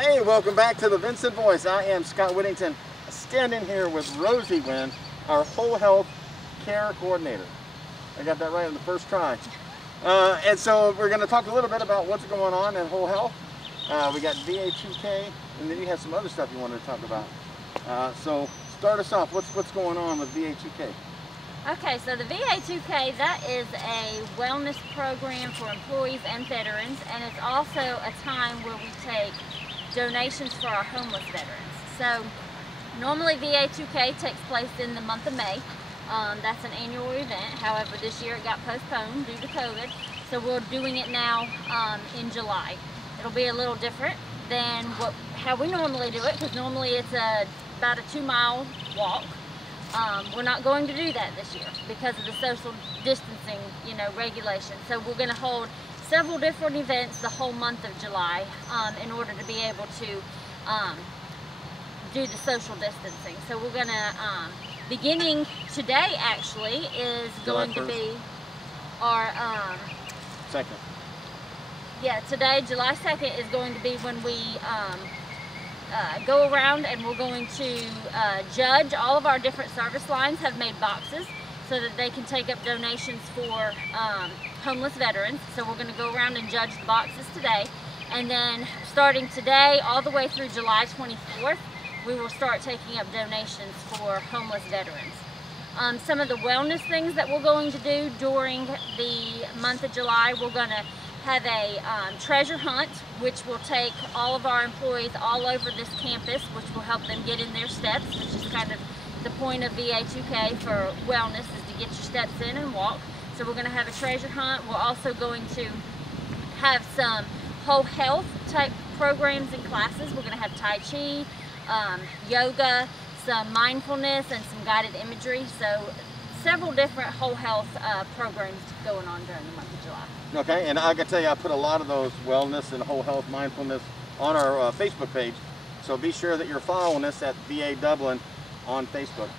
Hey, welcome back to the Vinson Voice. I am Scott Whittington, standing here with Rosie Wynn, our whole health care coordinator. I got that right on the first try. And so we're going to talk a little bit about what's going on in whole health. We got VA2K, and then you have some other stuff you wanted to talk about. So start us off. What's going on with VA2K? Okay, so the VA2K, that is a wellness program for employees and veterans, and it's also a time where we take donations for our homeless veterans. So normally VA2K takes place in the month of May. That's an annual event. However, this year it got postponed due to COVID, so we're doing it now in July. It'll be a little different than how we normally do it, because normally it's about a 2-mile walk. We're not going to do that this year because of the social distancing, regulations. So we're going to hold several different events the whole month of July in order to be able to do the social distancing. So we're going to, beginning today actually, is going to be our... Second. Yeah, today, July 2nd, is going to be when we go around and we're going to judge. All of our different service lines have made boxes so that they can take up donations for homeless veterans. So we're going to go around and judge the boxes today. And then starting today all the way through July 24th, we will start taking up donations for homeless veterans. Some of the wellness things that we're going to do during the month of July, we're going to have a treasure hunt, which will take all of our employees all over this campus, which will help them get in their steps, which is kind of the point of VA2K for wellness, is to get your steps in and walk. So we're going to have a treasure hunt. We're also going to have some whole health type programs and classes. We're going to have Tai Chi, yoga, some mindfulness, and some guided imagery. So several different whole health programs going on during the month of July. Okay, and I can tell you, I put a lot of those wellness and whole health mindfulness on our Facebook page. So be sure that you're following us at VA Dublin on Facebook.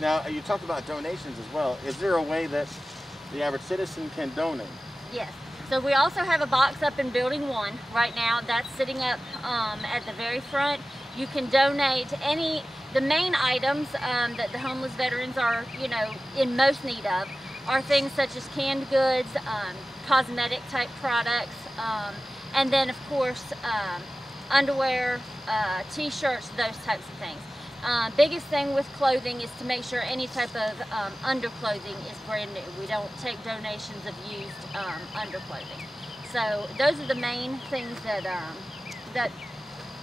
Now, you talked about donations as well. Is there a way that the average citizen can donate? Yes. So we also have a box up in Building 1 right now. That's sitting up at the very front. You can donate the main items that the homeless veterans are, in most need of are things such as canned goods, cosmetic type products, and then of course underwear, t-shirts, those types of things. Biggest thing with clothing is to make sure any type of underclothing is brand new. We don't take donations of used underclothing. So those are the main things that that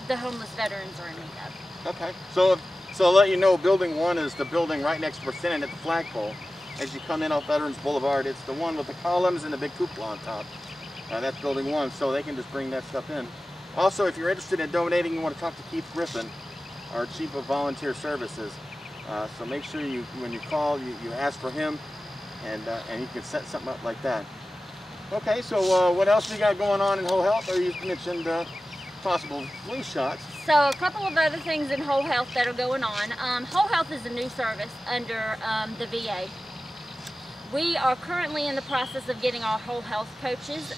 the homeless veterans are in need of. Okay, so I'll let you know, Building 1 is the building right next to we're standing at the flagpole. As you come in off Veterans Boulevard, it's the one with the columns and the big cupola on top. That's Building 1, so they can just bring that stuff in. Also, if you're interested in donating, you want to talk to Keith Griffin, our Chief of Volunteer Services. So make sure when you call, you ask for him, and you can set something up like that. Okay, so what else we got going on in whole health? Or you mentioned possible flu shots. So a couple of other things in whole health that are going on. Whole health is a new service under the VA. We are currently in the process of getting our whole health coaches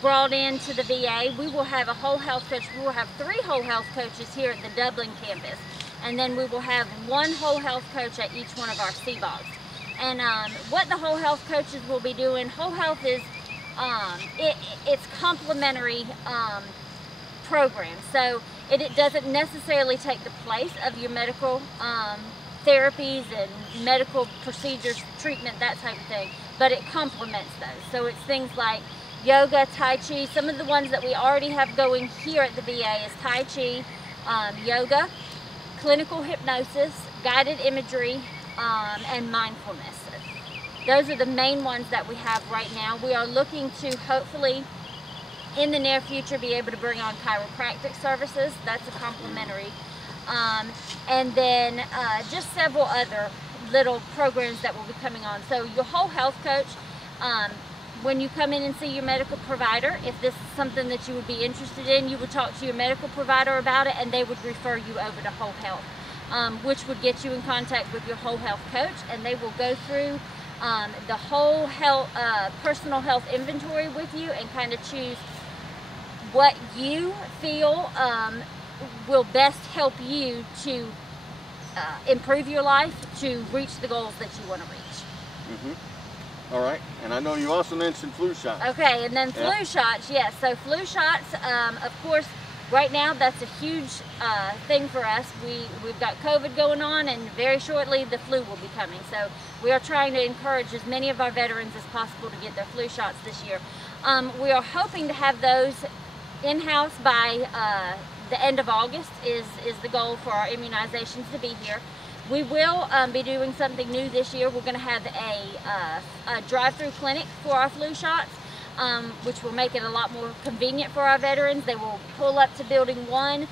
brought into the VA. We will have a whole health coach. We will have 3 whole health coaches here at the Dublin campus. And then we will have 1 whole health coach at each one of our CBOGs. And what the whole health coaches will be doing, whole health is, it's complementary programs. So it doesn't necessarily take the place of your medical therapies and medical procedures, treatment, that type of thing, but it complements those. So it's things like yoga, Tai Chi. Some of the ones that we already have going here at the VA is Tai Chi, yoga, clinical hypnosis, guided imagery, and mindfulness. Those are the main ones that we have right now. We are looking to hopefully in the near future be able to bring on chiropractic services. That's a complementary. And then just several other little programs that will be coming on. So your whole health coach, when you come in and see your medical provider, if this is something that you would be interested in, you would talk to your medical provider about it, and they would refer you over to whole health, which would get you in contact with your whole health coach, and they will go through the whole health, personal health inventory with you and kind of choose what you feel will best help you to improve your life, to reach the goals that you want to reach. All right, and I know you also mentioned flu shots. Okay, and then flu shots, yes. So flu shots, of course, right now that's a huge thing for us. We've got COVID going on, and very shortly the flu will be coming. So we are trying to encourage as many of our veterans as possible to get their flu shots this year. We are hoping to have those in-house by the end of August is the goal for our immunizations to be here. We will be doing something new this year. We're going to have a drive-through clinic for our flu shots, which will make it a lot more convenient for our veterans. They will pull up to Building 1.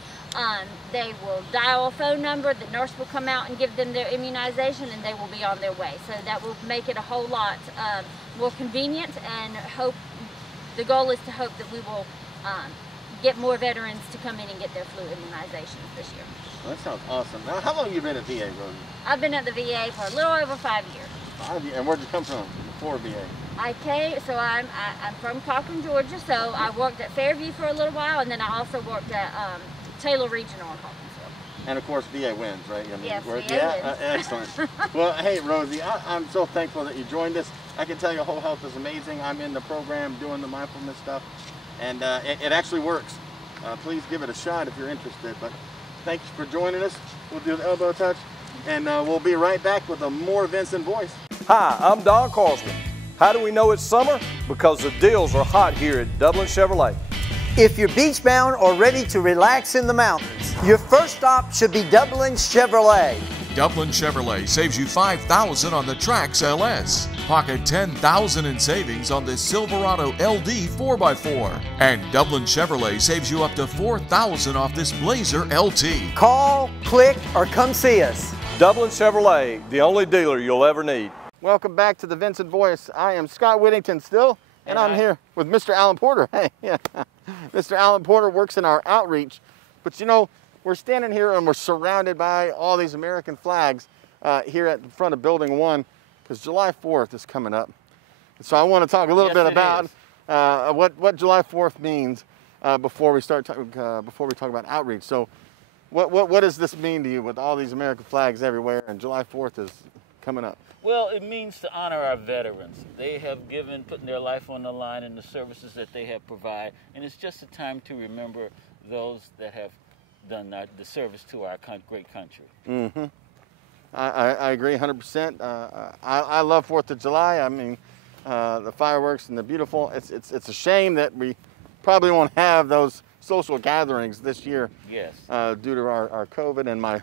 They will dial a phone number. The nurse will come out and give them their immunization, and they will be on their way. So that will make it a whole lot more convenient, and the goal is to hope that we will get more veterans to come in and get their flu immunizations this year. Well, that sounds awesome. Now, how long have you been at VA, Rosie? I've been at the VA for a little over 5 years. 5 years? And where'd you come from before VA? I'm from Cochran, Georgia, so I worked at Fairview for a little while, and then I also worked at Taylor Regional in Hawkinsville. And of course, VA wins, right? I mean, yes, VA wins. Excellent. Well, hey, Rosie, I'm so thankful that you joined us. I can tell you Whole Health is amazing. I'm in the program doing the mindfulness stuff, and it actually works. Please give it a shot if you're interested. But thank you for joining us. We'll do the elbow touch, and we'll be right back with a more Vinson Voice. Hi, I'm Don Carswell. How do we know it's summer? Because the deals are hot here at Dublin Chevrolet. If you're beach bound or ready to relax in the mountains, your first stop should be Dublin Chevrolet. Dublin Chevrolet saves you $5,000 on the Trax LS. Pocket $10,000 in savings on this Silverado LD 4x4. And Dublin Chevrolet saves you up to $4,000 off this Blazer LT. Call, click, or come see us. Dublin Chevrolet, the only dealer you'll ever need. Welcome back to the Vinson Voice. I am Scott Whittington still, and I'm here with Mr. Alan Porter. Hey, yeah. Mr. Alan Porter works in our outreach, but you know, we're standing here and we're surrounded by all these American flags here at the front of Building 1, because July 4th is coming up. So I want to talk a little bit about what July 4th means before we talk about outreach. So what does this mean to you with all these American flags everywhere, and July 4th is coming up? Well, it means to honor our veterans. They have putting their life on the line in the services that they have provided, and it's just a time to remember those that have done the service to our great country. Mm-hmm. I agree 100%. I love 4th of July. I mean, the fireworks and the beautiful. It's a shame that we probably won't have those social gatherings this year. Yes. Due to our COVID and my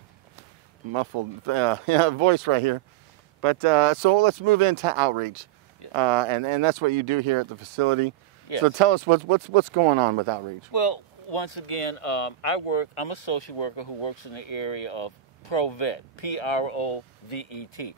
muffled voice right here. But so let's move into outreach, and that's what you do here at the facility. Yes. So tell us what's going on with outreach. Well, once again, I'm a social worker who works in the area of ProVet, P-R-O-V-E-T,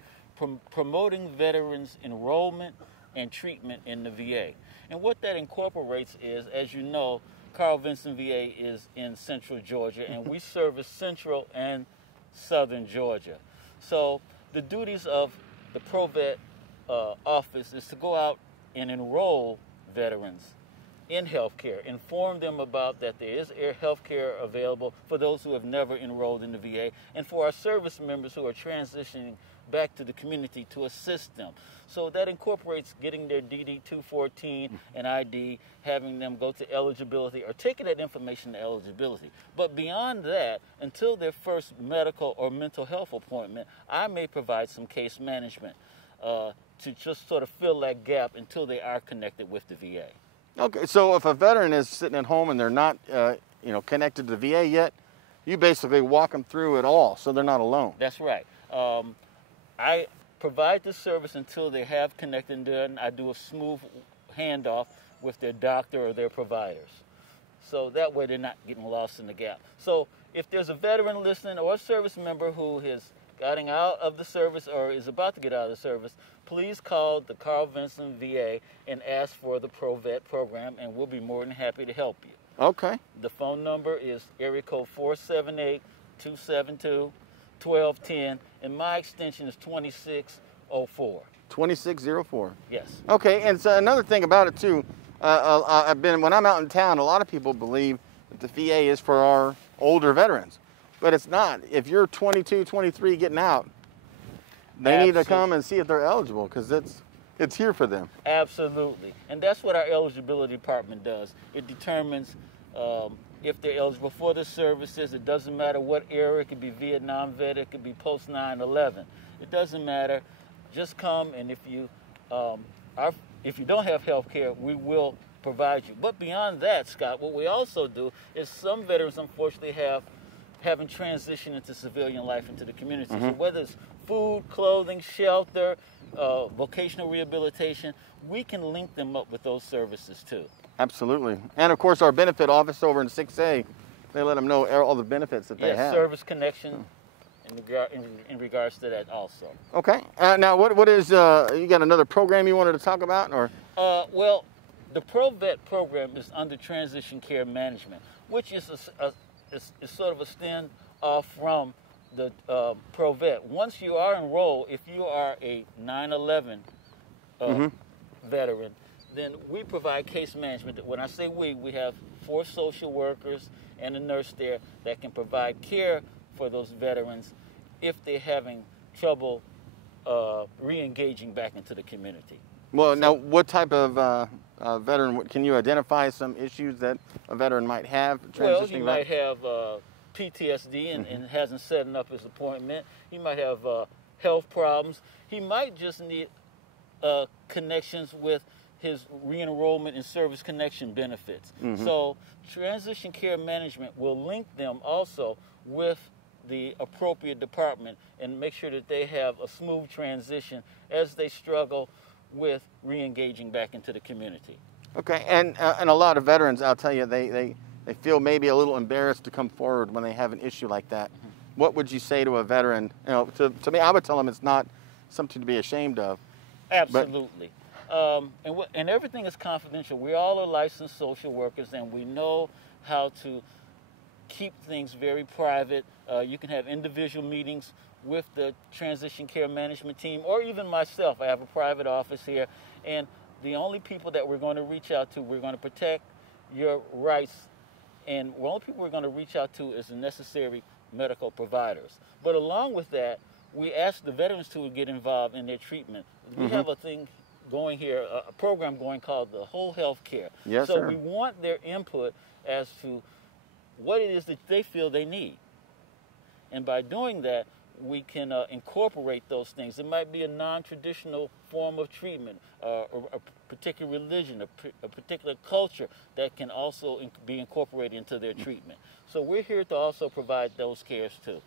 promoting veterans enrollment and treatment in the VA. And what that incorporates is, as you know, Carl Vinson VA is in Central Georgia, and we service Central and Southern Georgia. So the duties of the ProVet office is to go out and enroll veterans in healthcare, inform them about that there is healthcare available for those who have never enrolled in the VA, and for our service members who are transitioning back to the community to assist them. So that incorporates getting their DD-214 and ID, having them go to eligibility or taking that information to eligibility. But beyond that, until their first medical or mental health appointment, I may provide some case management to just sort of fill that gap until they are connected with the VA. Okay, so if a veteran is sitting at home and they're not connected to the VA yet, you basically walk them through it all so they're not alone. That's right. I provide the service until they have connected, and I do a smooth handoff with their doctor or their providers. So that way they're not getting lost in the gap. So if there's a veteran listening or a service member who is getting out of the service or is about to get out of the service, please call the Carl Vinson VA and ask for the ProVet program, and we'll be more than happy to help you. Okay. The phone number is area code 478-272-1210, and my extension is 2604. 2604. Yes. Okay, and so another thing about it too, when I'm out in town, a lot of people believe that the VA is for our older veterans, but it's not. If you're 22, 23 getting out, they need to come and see if they're eligible, because it's here for them. Absolutely. And that's what our eligibility department does. It determines if they're eligible for the services. It doesn't matter what era. It could be Vietnam vet, it could be post 9/11. It doesn't matter. Just come, and if you don't have health care, we will provide you. But beyond that, Scott, what we also do is some veterans unfortunately haven't transitioned into civilian life, into the community. So whether it's food, clothing, shelter, vocational rehabilitation, we can link them up with those services too. Absolutely. And of course our benefit office over in 6A, they let them know all the benefits that they have. Service connection in regards to that also. Okay. Now what is, you got another program you wanted to talk about, or? Well, the ProVet program is under Transition Care Management, which is is sort of a stand off from the ProVet. Once you are enrolled, if you are a 9/11 veteran, then we provide case management. When I say we have 4 social workers and a nurse there that can provide care for those veterans if they're having trouble re-engaging back into the community. Well, now what type of veteran, can you identify some issues that a veteran might have? Well, he might have PTSD and hasn't set up his appointment. He might have health problems. He might just need connections with his re-enrollment and service connection benefits. So Transition Care Management will link them also with the appropriate department and make sure that they have a smooth transition as they struggle with re-engaging back into the community. Okay, and a lot of veterans, I'll tell you, they feel maybe a little embarrassed to come forward when they have an issue like that. What would you say to a veteran? You know, to me, I would tell them it's not something to be ashamed of. Absolutely. And everything is confidential. We all are licensed social workers, and we know how to keep things very private. You can have individual meetings with the Transition Care Management team, or even myself. I have a private office here, and the only people that we're going to reach out to, we're going to protect your rights, and the only people we're going to reach out to is the necessary medical providers. But along with that, we ask the veterans to get involved in their treatment. We have a thing going here, a program going called the Whole Health Care. Yes, so sir. we want their input as to what it is that they feel they need. And by doing that, we can incorporate those things. It might be a non-traditional form of treatment, or a particular religion, a particular culture that can also be incorporated into their treatment. So we're here to also provide those cares too.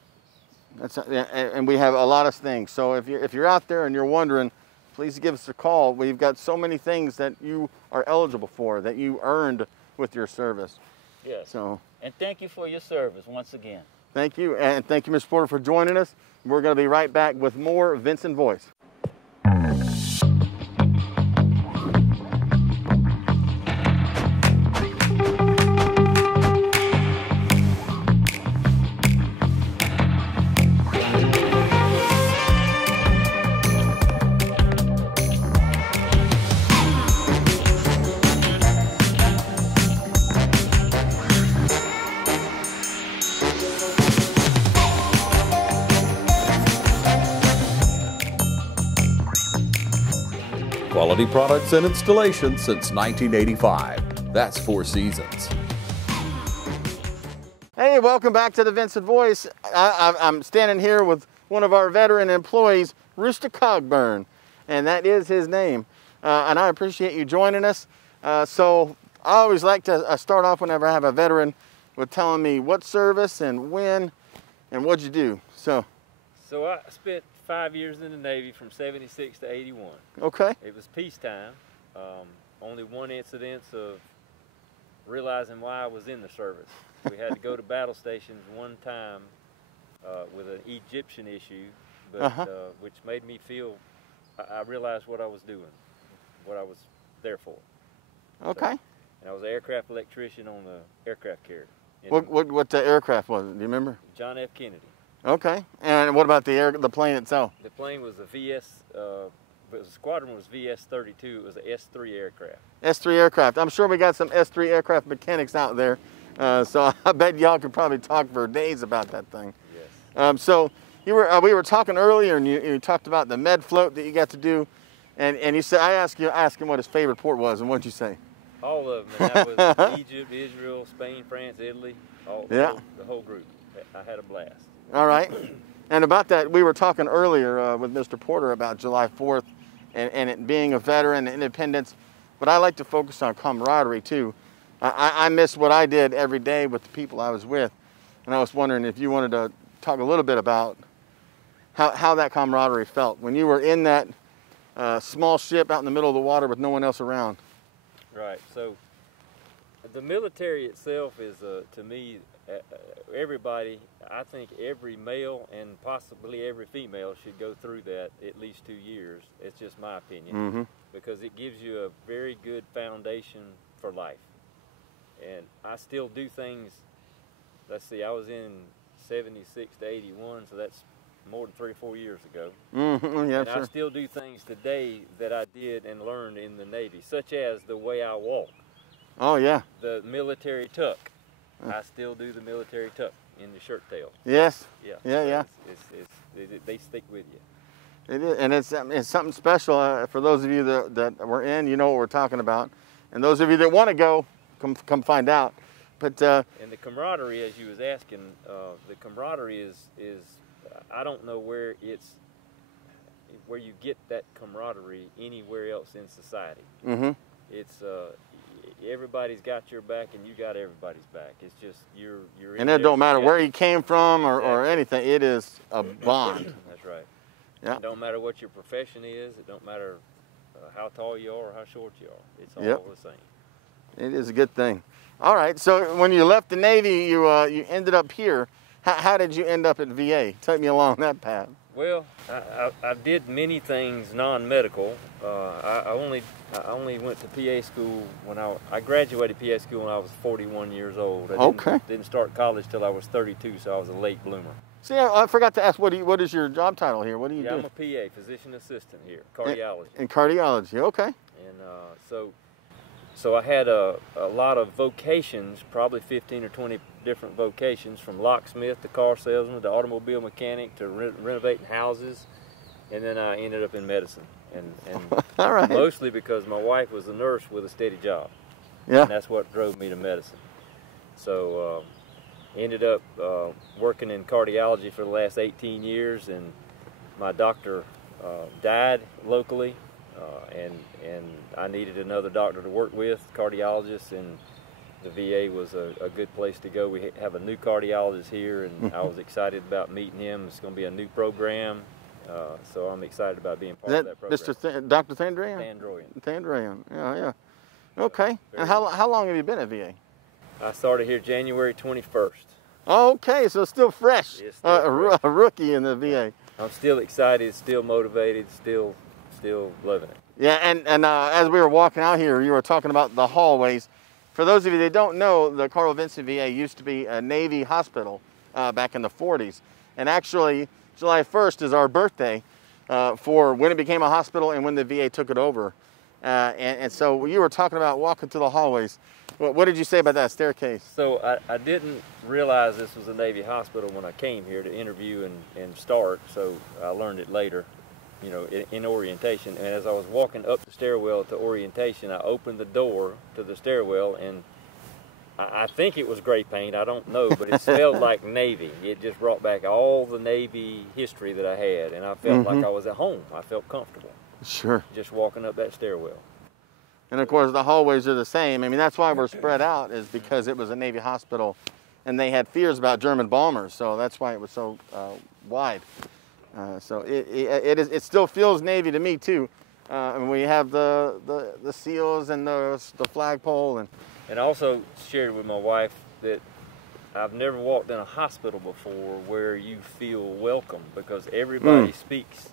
And we have a lot of things. So if you're out there and you're wondering, please give us a call. We've got so many things that you are eligible for, that you earned with your service. Yes. So. And thank you for your service once again. Thank you, and thank you, Mr. Porter, for joining us. We're going to be right back with more Vinson Voice. Quality products and installations since 1985. That's 4 Seasons. Hey, welcome back to the Vinson Voice. I'm standing here with one of our veteran employees, Rooster Cogburn, and that is his name. And I appreciate you joining us. So I always like to start off whenever I have a veteran with telling me what service and when and what'd you do. So I spent 5 years in the Navy from 76 to 81. Okay. It was peacetime. Only one incident of realizing why I was in the service. We had to go to battle stations one time with an Egyptian issue, but which made me feel, I realized what I was doing, what I was there for. Okay. So, and I was an aircraft electrician on the aircraft carrier. What aircraft was it? Do you remember? John F. Kennedy. Okay. And what about the plane itself? The plane was a VS squadron was VS-32. It was an S-3 aircraft. S-3 aircraft. I'm sure we got some S-3 aircraft mechanics out there, so I bet y'all could probably talk for days about that thing. Yes. So we were talking earlier, and you talked about the med float that you got to do, and you said I asked him what his favorite port was, and what'd you say? All of them, and that was Egypt, Israel, Spain, France, Italy, the whole group. I had a blast. All right. And about that, we were talking earlier with Mr. Porter about July 4th and it being a veteran, independence, but I like to focus on camaraderie too. I miss what I did every day with the people I was with, and I was wondering if you wanted to talk a little bit about how that camaraderie felt when you were in that small ship out in the middle of the water with no one else around. Right. So the military itself is, to me, everybody, I think every male and possibly every female should go through that at least 2 years. It's just my opinion, because it gives you a very good foundation for life. And I still do things, let's see, I was in 76 to 81, so that's more than 3 or 4 years ago. Yeah, and I still do things today that I did and learned in the Navy, such as the way I walk. Oh, yeah. The military tuck. I still do the military tuck in the shirt tail. Yes. Yeah. Yeah. They stick with you. It is, and it's something special for those of you that were in. You know what we're talking about, and those of you that want to go, come find out. But and the camaraderie, as you was asking, the camaraderie is I don't know where you get that camaraderie anywhere else in society. It's everybody's got your back and you got everybody's back. It's just you're in and it there don't matter together. where you came from or anything. It is a bond. That's right. Yeah. It don't matter what your profession is. It don't matter how tall you are or how short you are. It's all the same. It is a good thing. All right. So when you left the Navy, you ended up here. How did you end up at VA? Take me along that path. Well, I did many things non-medical. I only went to PA school when I graduated PA school when I was 41 years old. I didn't start college till I was 32, so I was a late bloomer. See, I forgot to ask, what is your job title here? What do you do? I'm a PA, physician assistant here, cardiology. In cardiology, okay. And so I had a lot of vocations, probably 15 or 20 different vocations, from locksmith to car salesman to automobile mechanic to renovating houses, and then I ended up in medicine. And all right. Mostly because my wife was a nurse with a steady job. Yeah. And that's what drove me to medicine. So ended up working in cardiology for the last 18 years, and my doctor died locally, and I needed another doctor to work with, cardiologist, and the VA was a good place to go. We have a new cardiologist here, and I was excited about meeting him. It's going to be a new program, so I'm excited about being part of that program. Dr. Thandrian? Thandrian, yeah. Okay, and how long have you been at VA? I started here January 21st. Oh, okay, so still fresh. It's still fresh. A rookie in the VA. I'm still excited, still motivated, still loving it. Yeah, and as we were walking out here, you were talking about the hallways. For those of you that don't know, the Carl Vinson VA used to be a Navy hospital back in the 40s. And actually, July 1st is our birthday for when it became a hospital and when the VA took it over. And so you were talking about walking to the hallways. What did you say about that staircase? So I didn't realize this was a Navy hospital when I came here to interview and start, so I learned it later, in orientation. And as I was walking up the stairwell to orientation, I opened the door to the stairwell, and I think it was gray paint, I don't know, but it smelled like Navy. It just brought back all the Navy history that I had, and I felt like I was at home. I felt comfortable. Sure. Just walking up that stairwell. And of course the hallways are the same. I mean, that's why we're spread out, is because it was a Navy hospital and they had fears about German bombers, so that's why it was so wide. So it still feels Navy to me too. And we have the seals and the flagpole. And I also shared with my wife that I've never walked in a hospital before where you feel welcome, because everybody speaks.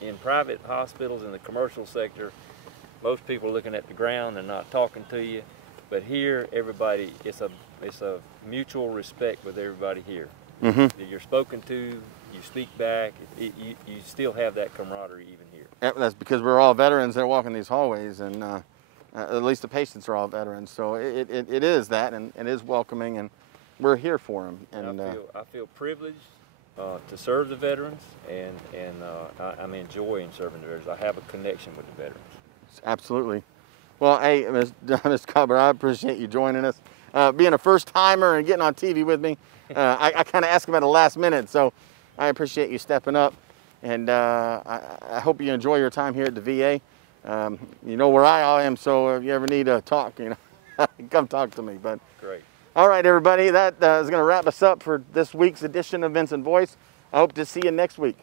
In private hospitals, in the commercial sector, most people are looking at the ground and not talking to you. But here, everybody, it's a mutual respect with everybody here. You're spoken to, you speak back, you still have that camaraderie even here. That's because we're all veterans that walk in these hallways, and at least the patients are all veterans. So it is that, and it is welcoming, and we're here for them. And I feel privileged to serve the veterans, and I'm enjoying serving the veterans. I have a connection with the veterans. Absolutely. Well, hey, Ms. Cobb, I appreciate you joining us. Being a first-timer and getting on TV with me, I kind of asked him at the last minute, so I appreciate you stepping up. And I hope you enjoy your time here at the VA. You know where I am, so if you ever need to talk, come talk to me. But great. All right, everybody, that is going to wrap us up for this week's edition of Vinson Voice. I hope to see you next week.